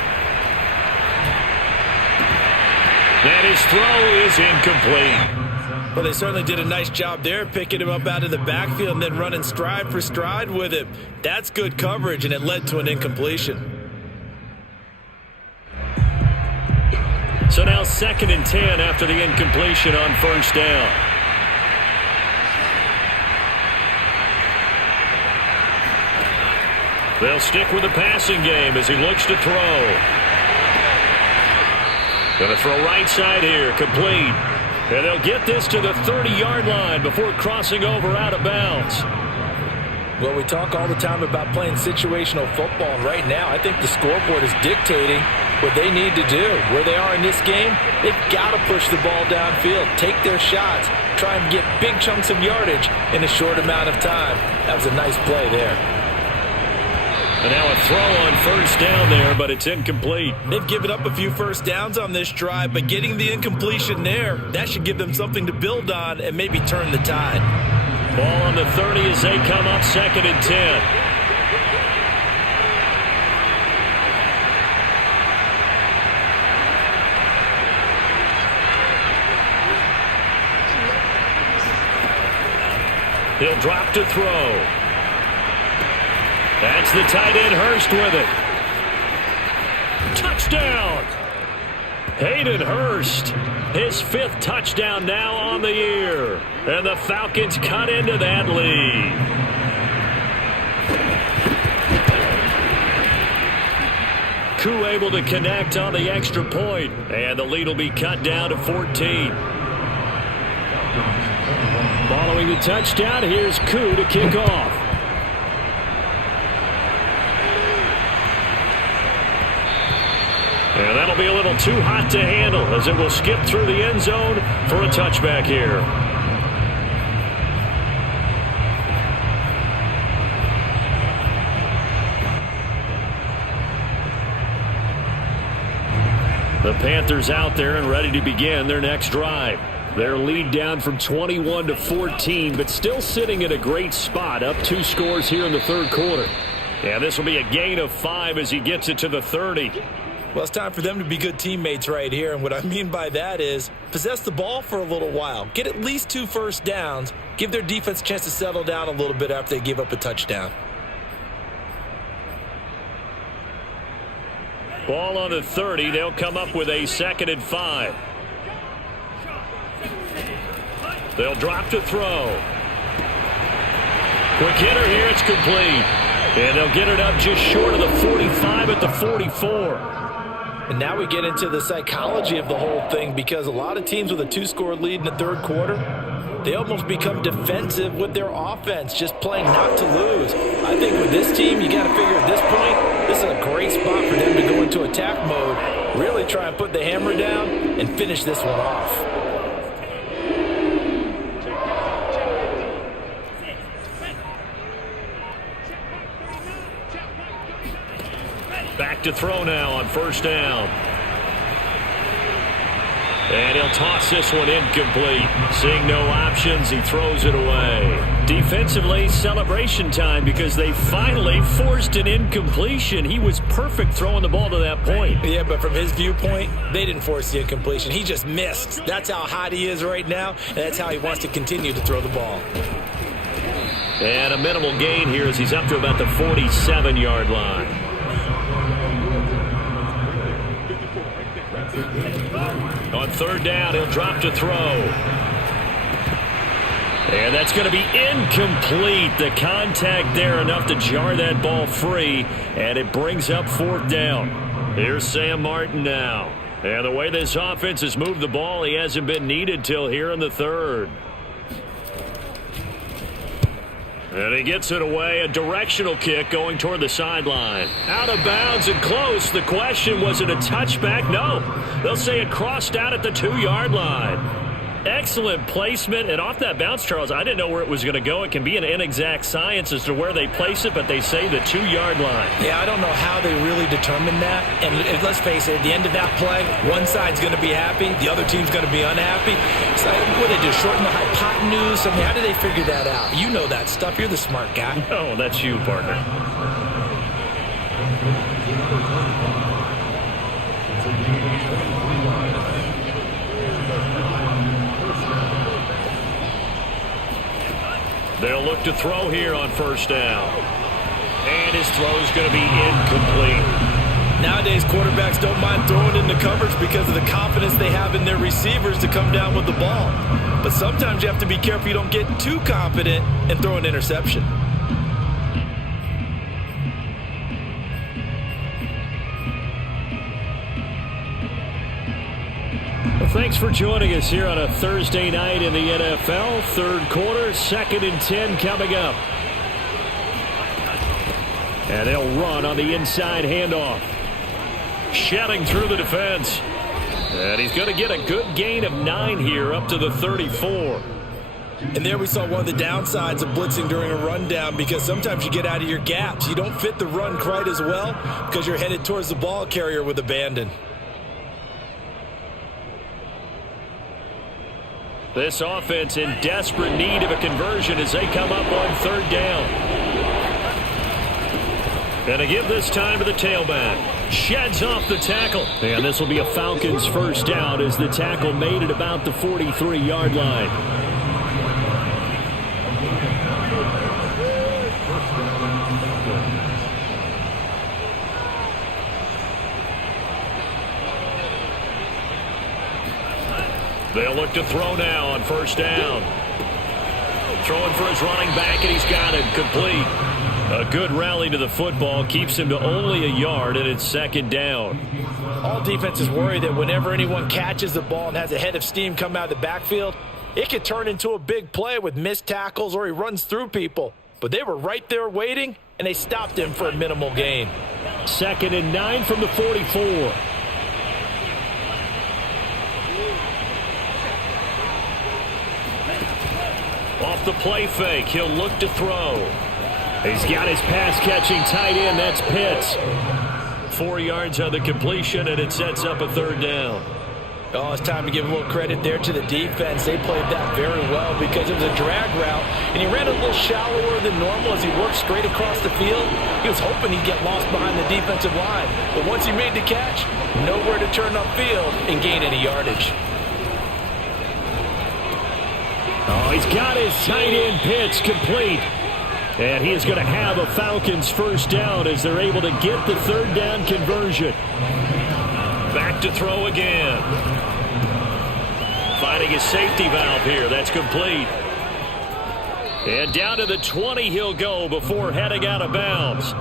And his throw is incomplete. Well, they certainly did a nice job there, picking him up out of the backfield and then running stride for stride with him. That's good coverage, and it led to an incompletion. So now 2nd and 10 after the incompletion on first down. They'll stick with the passing game as he looks to throw. Going to throw right side here, complete. And they'll get this to the 30-yard line before crossing over out of bounds. Well, we talk all the time about playing situational football, and right now I think the scoreboard is dictating what they need to do. Where they are in this game, they've got to push the ball downfield, take their shots, try and get big chunks of yardage in a short amount of time. That was a nice play there. And now a throw on first down there, but it's incomplete. They've given up a few first downs on this drive, but getting the incompletion there, that should give them something to build on and maybe turn the tide. Ball on the 30 as they come up 2nd and 10. He'll drop to throw. That's the tight end Hurst with it. Touchdown! Hayden Hurst, his 5th touchdown now on the year. And the Falcons cut into that lead. Koo able to connect on the extra point, and the lead will be cut down to 14. Following the touchdown, here's Koo to kick off. And that'll be a little too hot to handle as it will skip through the end zone for a touchback here. The Panthers out there and ready to begin their next drive. Their lead down from 21 to 14, but still sitting at a great spot, up 2 scores here in the third quarter. And this will be a gain of 5 as he gets it to the 30. Well, it's time for them to be good teammates right here, and what I mean by that is possess the ball for a little while. Get at least 2 first downs. Give their defense a chance to settle down a little bit after they give up a touchdown. Ball on the 30. They'll come up with a 2nd and 5. They'll drop to throw. Quick hitter here. It's complete. And they'll get it up just short of the 45 at the 44. And now we get into the psychology of the whole thing, because a lot of teams with a 2-score lead in the third quarter, they almost become defensive with their offense, just playing not to lose. I think with this team, you got to figure at this point, this is a great spot for them to go into attack mode, really try and put the hammer down and finish this one off. Back to throw now on first down. And he'll toss this one incomplete. Seeing no options, he throws it away. Defensively, celebration time because they finally forced an incompletion. He was perfect throwing the ball to that point. Yeah, but from his viewpoint, they didn't force the incompletion. He just missed. That's how hot he is right now, and that's how he wants to continue to throw the ball. And a minimal gain here as he's up to about the 47-yard line. On third down, he'll drop to throw. And that's going to be incomplete. The contact there enough to jar that ball free, and it brings up 4th down. Here's Sam Martin now. And the way this offense has moved the ball, he hasn't been needed till here in the 3rd. And he gets it away, a directional kick going toward the sideline. Out of bounds and close. The question, was it a touchback? No. They'll say it crossed out at the 2-yard line. Excellent placement, and off that bounce, Charles, I didn't know where it was going to go. It can be an inexact science as to where they place it, but they say the 2-yard line. Yeah, I don't know how they really determine that. And let's face it, at the end of that play, one side's going to be happy, the other team's going to be unhappy. It's like, what they do, shorten the hypotenuse? I mean, how do they figure that out? You know that stuff. You're the smart guy. Oh, that's you, partner. They'll look to throw here on first down. And his throw is going to be incomplete. Nowadays, quarterbacks don't mind throwing into coverage because of the confidence they have in their receivers to come down with the ball. But sometimes you have to be careful you don't get too confident and throw an interception. Well, thanks for joining us here on a Thursday night in the NFL. Third quarter, 2nd and 10 coming up. And they'll run on the inside handoff. Shedding through the defense. And he's going to get a good gain of 9 here up to the 34. And there we saw one of the downsides of blitzing during a rundown, because sometimes you get out of your gaps. You don't fit the run quite as well because you're headed towards the ball carrier with abandon. This offense in desperate need of a conversion as they come up on 3rd down. And to give this time to the tailback. Sheds off the tackle. And this will be a Falcons first down as the tackle made it about the 43-yard line. They'll look to throw now on first down. Throwing for his running back, and he's got it complete. A good rally to the football keeps him to only a yard, and it's 2nd down. All defenses worry that whenever anyone catches the ball and has a head of steam come out of the backfield, it could turn into a big play with missed tackles or he runs through people. But they were right there waiting, and they stopped him for a minimal gain. 2nd and 9 from the 44. Off the play fake, he'll look to throw. He's got his pass-catching tight end, that's Pitts. 4 yards on the completion, and it sets up a 3rd down. Oh, it's time to give a little credit there to the defense. They played that very well because it was a drag route, and he ran a little shallower than normal as he worked straight across the field. He was hoping he'd get lost behind the defensive line, but once he made the catch, nowhere to turn upfield and gain any yardage. Oh, he's got his tight end Pitts complete. And he is going to have a Falcons first down as they're able to get the 3rd down conversion. Back to throw again. Finding his safety valve here. That's complete. And down to the 20 he'll go before heading out of bounds.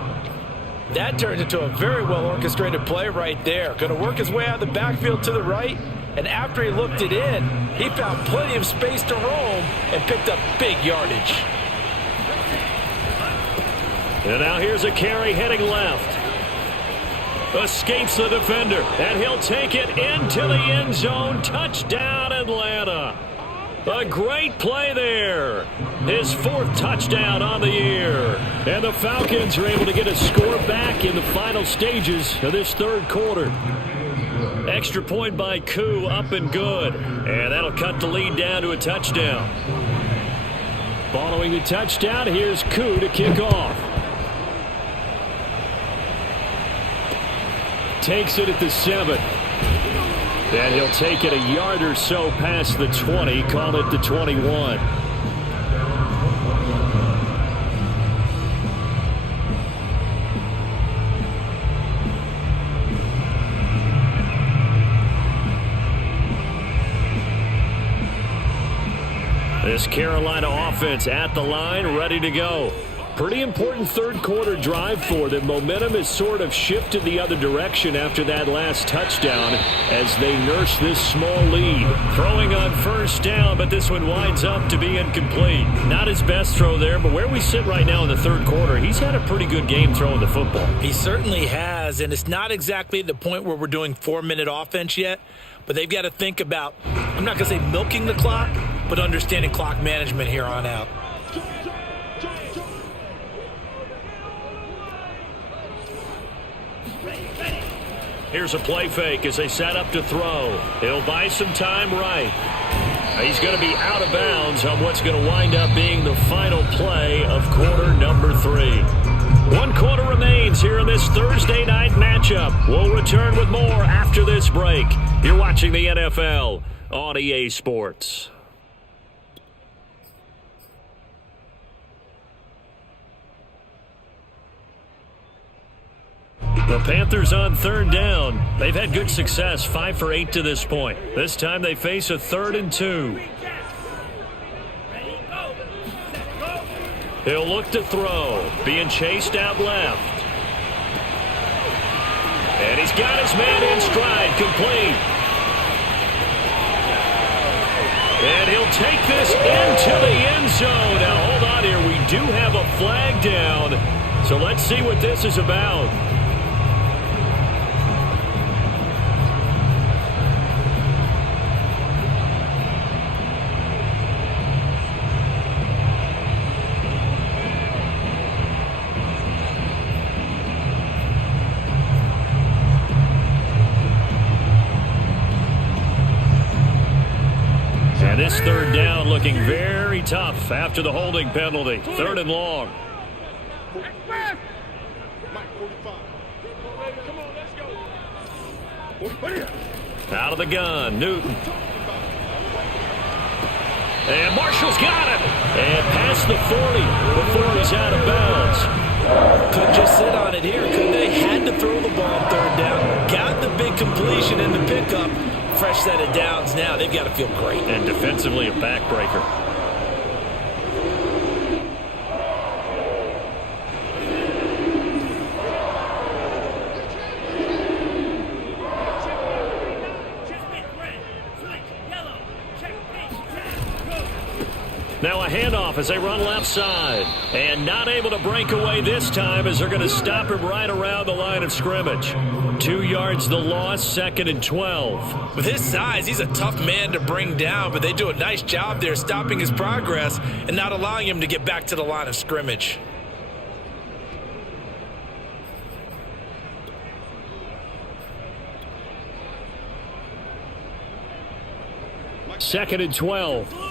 That turned into a very well-orchestrated play right there. Going to work his way out of the backfield to the right. And after he looked it in, he found plenty of space to roam and picked up big yardage. And now here's a carry heading left. Escapes the defender, and he'll take it into the end zone. Touchdown, Atlanta. A great play there. His 4th touchdown on the year. And the Falcons are able to get a score back in the final stages of this 3rd quarter. Extra point by Koo, up and good. And that'll cut the lead down to a touchdown. Following the touchdown, here's Koo to kick off. Takes it at the 7. And he'll take it a yard or so past the 20, call it the 21. This Carolina offense at the line, ready to go. Pretty important 3rd quarter drive for them. Momentum has sort of shifted the other direction after that last touchdown as they nurse this small lead. Throwing on first down, but this one winds up to be incomplete. Not his best throw there, but where we sit right now in the 3rd quarter, he's had a pretty good game throwing the football. He certainly has, and it's not exactly the point where we're doing 4-minute offense yet. but they've got to think about, I'm not going to say milking the clock, but understanding clock management here on out. Here's a play fake as they set up to throw. He'll buy some time right. He's going to be out of bounds on what's going to wind up being the final play of quarter number 3. 1 quarter remains here in this Thursday night matchup. We'll return with more after this break. You're watching the NFL on EA Sports. The Panthers on 3rd down. They've had good success, 5 for 8 to this point. This time they face a 3rd and 2. He'll look to throw, being chased out left. And he's got his man in stride, complete. And he'll take this into the end zone. Now hold on here, we do have a flag down. So let's see what this is about. This 3rd down looking very tough after the holding penalty. 3rd and long. Out of the gun, Newton. And Marshall's got it. And past the 40 before he's out of bounds. Couldn't just sit on it here, could they? Had to throw the ball 3rd down. Got the big completion in the pickup. Fresh set of downs now. They've got to feel great. And defensively a backbreaker. Now a handoff as they run left side. And not able to break away this time as they're going to stop him right around the line of scrimmage. 2 yards the loss, 2nd and 12. With his size, he's a tough man to bring down, but they do a nice job there stopping his progress and not allowing him to get back to the line of scrimmage. Second and 12.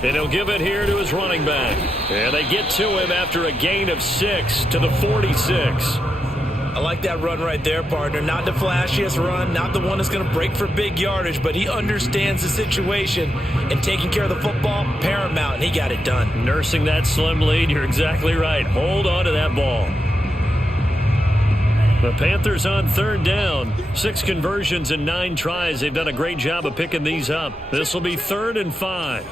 And he'll give it here to his running back. And they get to him after a gain of 6 to the 46. I like that run right there, partner. Not the flashiest run, not the one that's going to break for big yardage, but he understands the situation, and taking care of the football, paramount, and he got it done. Nursing that slim lead, you're exactly right. Hold on to that ball. The Panthers on 3rd down. 6 conversions and 9 tries. They've done a great job of picking these up. This will be 3rd and 5.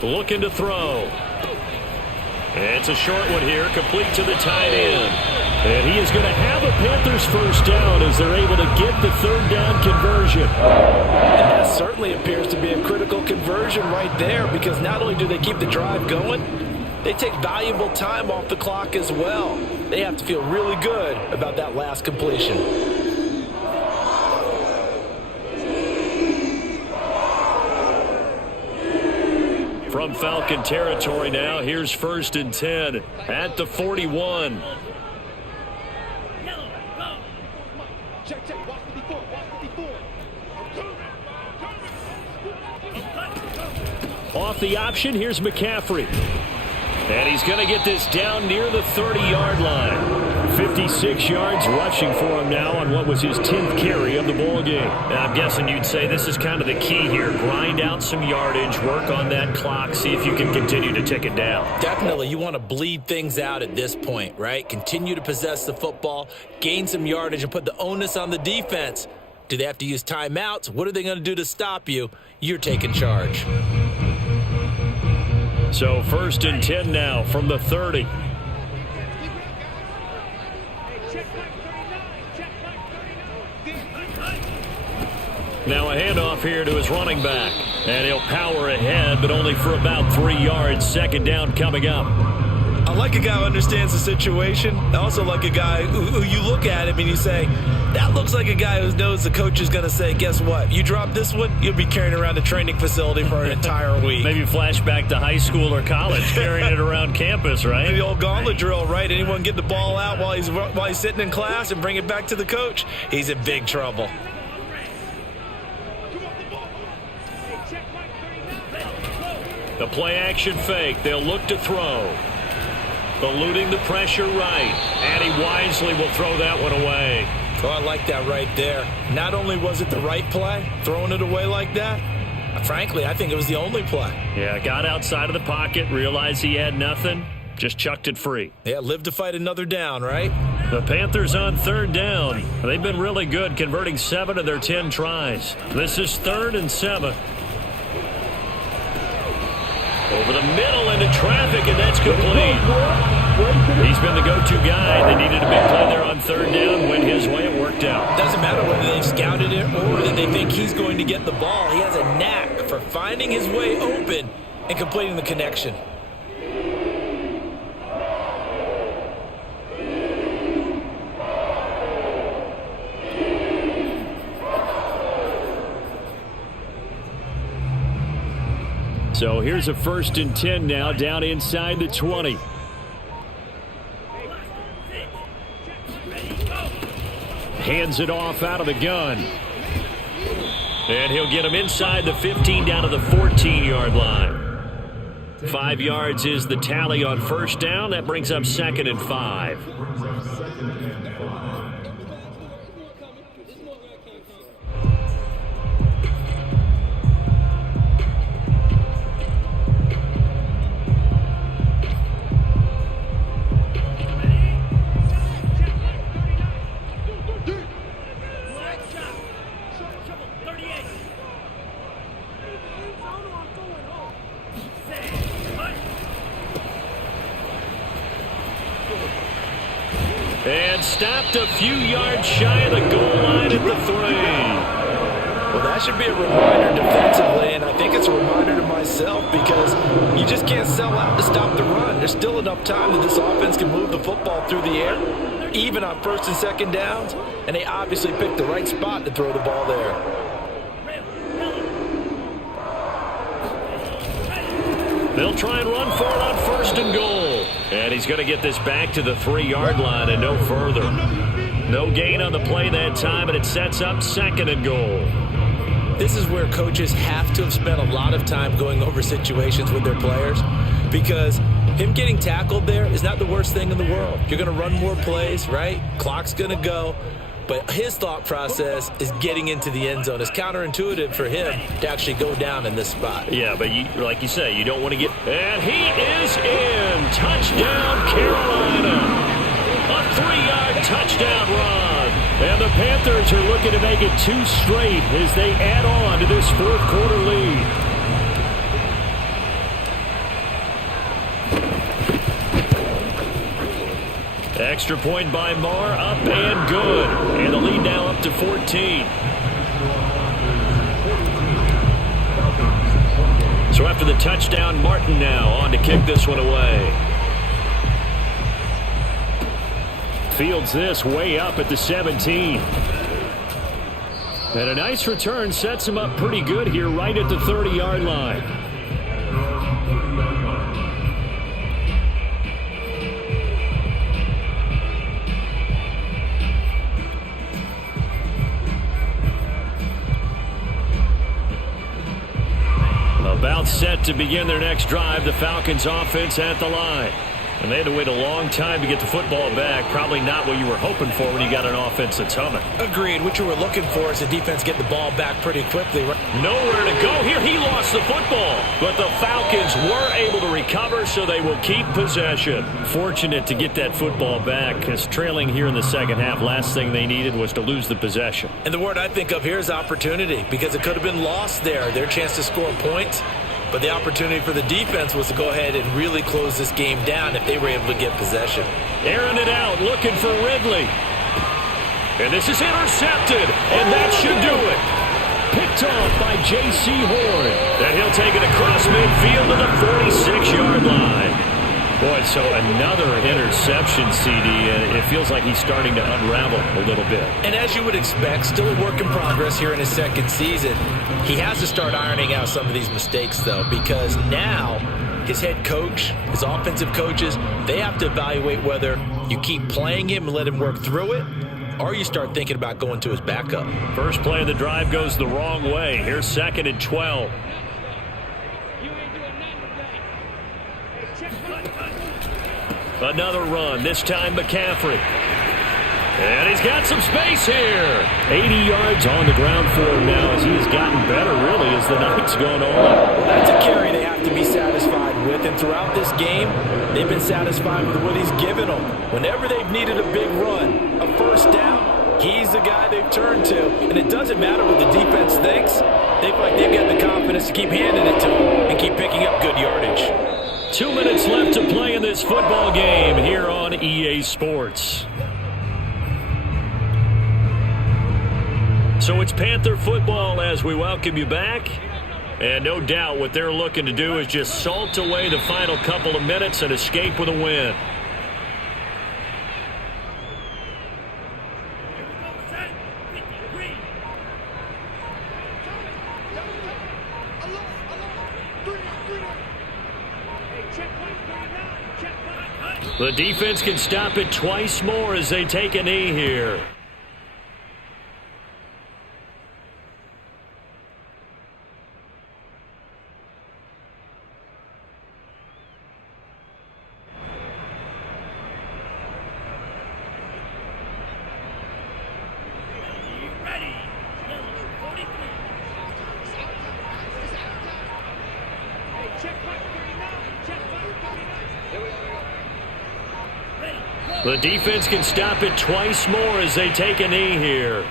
Looking to throw. It's a short one here, complete to the tight end. And he is going to have a Panthers 1st down as they're able to get the 3rd down conversion. And that certainly appears to be a critical conversion right there, because not only do they keep the drive going, they take valuable time off the clock as well. They have to feel really good about that last completion. From Falcon territory now, here's 1st and 10 at the 41. Off the option, here's McCaffrey. And he's going to get this down near the 30-yard line. 56 yards rushing for him now on what was his 10th carry of the ball game. Now, I'm guessing you'd say this is kind of the key here. Grind out some yardage, work on that clock, see if you can continue to tick it down. Definitely. You want to bleed things out at this point, right? Continue to possess the football, gain some yardage, and put the onus on the defense. Do they have to use timeouts? What are they going to do to stop you? You're taking charge. So 1st and 10 now from the 30. Now a handoff here to his running back. And he'll power ahead, but only for about 3 yards. 2nd down coming up. I like a guy who understands the situation. I also like a guy who you look at him and you say, that looks like a guy who knows the coach is going to say, guess what? You drop this one, you'll be carrying around the training facility for an entire week. Maybe flashback to high school or college, carrying it around campus, right? Maybe the old gauntlet drill, right? Anyone get the ball out while he's sitting in class and bring it back to the coach? He's in big trouble. The play-action fake. They'll look to throw. Eluding the pressure right. And he wisely will throw that one away. Oh, I like that right there. Not only was it the right play, throwing it away like that, frankly, I think it was the only play. Yeah, got outside of the pocket, realized he had nothing, just chucked it free. Yeah, live to fight another down, right? The Panthers on third down. They've been really good, converting 7 of their 10 tries. This is 3rd and 7. Over the middle into traffic, and that's complete. He's been the go-to guy. They needed a big play there on third down. Went his way. It worked out. Doesn't matter whether they scouted it or that they think he's going to get the ball. He has a knack for finding his way open and completing the connection. So here's a 1st and 10 now, down inside the 20. Hands it off out of the gun. And he'll get him inside the 15 down to the 14-yard line. 5 yards is the tally on 1st down. That brings up 2nd and 5. And stopped a few yards shy of the goal line at the 3. Well, that should be a reminder defensively, and I think it's a reminder to myself because you just can't sell out to stop the run. There's still enough time that this offense can move the football through the air, even on 1st and 2nd downs, and they obviously picked the right spot to throw the ball there. They'll try and run for it on 1st and goal. And he's going to get this back to the 3-yard line and no further. No gain on the play that time, and it sets up 2nd and goal. This is where coaches have to have spent a lot of time going over situations with their players because him getting tackled there is not the worst thing in the world. You're going to run more plays, right? Clock's going to go. But his thought process is getting into the end zone. It's counterintuitive for him to actually go down in this spot. Yeah, but like you say, you don't want to get... And he is in! Touchdown, Carolina! A 3-yard touchdown run. And the Panthers are looking to make it 2 straight as they add on to this 4th quarter lead. Extra point by Marr, up and good. And the lead now up to 14. So after the touchdown, Martin now on to kick this one away. Fields this way up at the 17. And a nice return sets him up pretty good here right at the 30-yard line. About set to begin their next drive, the Falcons offense at the line. And they had to wait a long time to get the football back. Probably not what you were hoping for when you got an offense that's humming. Agreed. What you were looking for is the defense get the ball back pretty quickly. Nowhere to go here. He lost the football. But the Falcons were able to recover, so they will keep possession. Fortunate to get that football back, because trailing here in the second half, last thing they needed was to lose the possession. And the word I think of here is opportunity, because it could have been lost there. Their chance to score points. But the opportunity for the defense was to go ahead and really close this game down if they were able to get possession. Airing it out, looking for Ridley. And this is intercepted, and that should do it. Picked off by J.C. Horn. And he'll take it across midfield to the 46-yard line. Boy, So another interception, CD. It feels like he's starting to unravel a little bit. And as you would expect, still a work in progress here in his second season. He has to start ironing out some of these mistakes, though, because now his head coach, his offensive coaches, they have to evaluate whether you keep playing him and let him work through it, or you start thinking about going to his backup. First play of the drive goes the wrong way. Here's 2nd and 12. Another run, this time McCaffrey. And he's got some space here. 80 yards on the ground for him now as he has gotten better, really, as the night's gone on. Well, that's a carry they have to be satisfied with, and throughout this game, they've been satisfied with what he's given them. Whenever they've needed a big run, a first down, he's the guy they've turned to. And it doesn't matter what the defense thinks. They feel like they've got the confidence to keep handing it to him and keep picking up good yardage. 2 minutes left to play in this football game here on EA Sports. So it's Panther football as we welcome you back. And no doubt what they're looking to do is just salt away the final couple of minutes and escape with a win. The defense can stop it twice more as they take a knee here. The defense can stop it twice more as they take a knee here.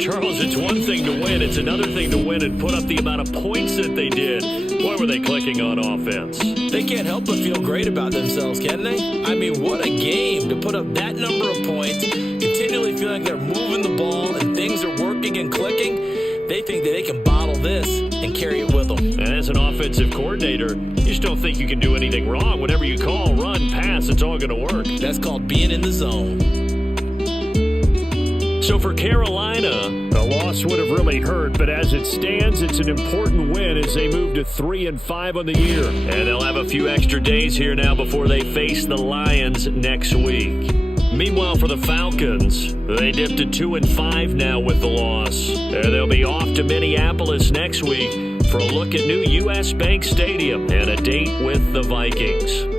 Charles, it's one thing to win. It's another thing to win and put up the amount of points that they did. What were they clicking on offense? They can't help but feel great about themselves, can they? I mean, what a game to put up that number of points, continually feeling like they're moving the ball and things are working and clicking. They think that they can bottle this and carry it with them. And as an offensive coordinator, you just don't think you can do anything wrong. Whatever you call, run, pass, it's all going to work. That's called being in the zone. So for Carolina, a loss would have really hurt, but as it stands, it's an important win as they move to 3-5 on the year. And they'll have a few extra days here now before they face the Lions next week. Meanwhile, for the Falcons, they dipped to 2-5 now with the loss. And they'll be off to Minneapolis next week for a look at new U.S. Bank Stadium and a date with the Vikings.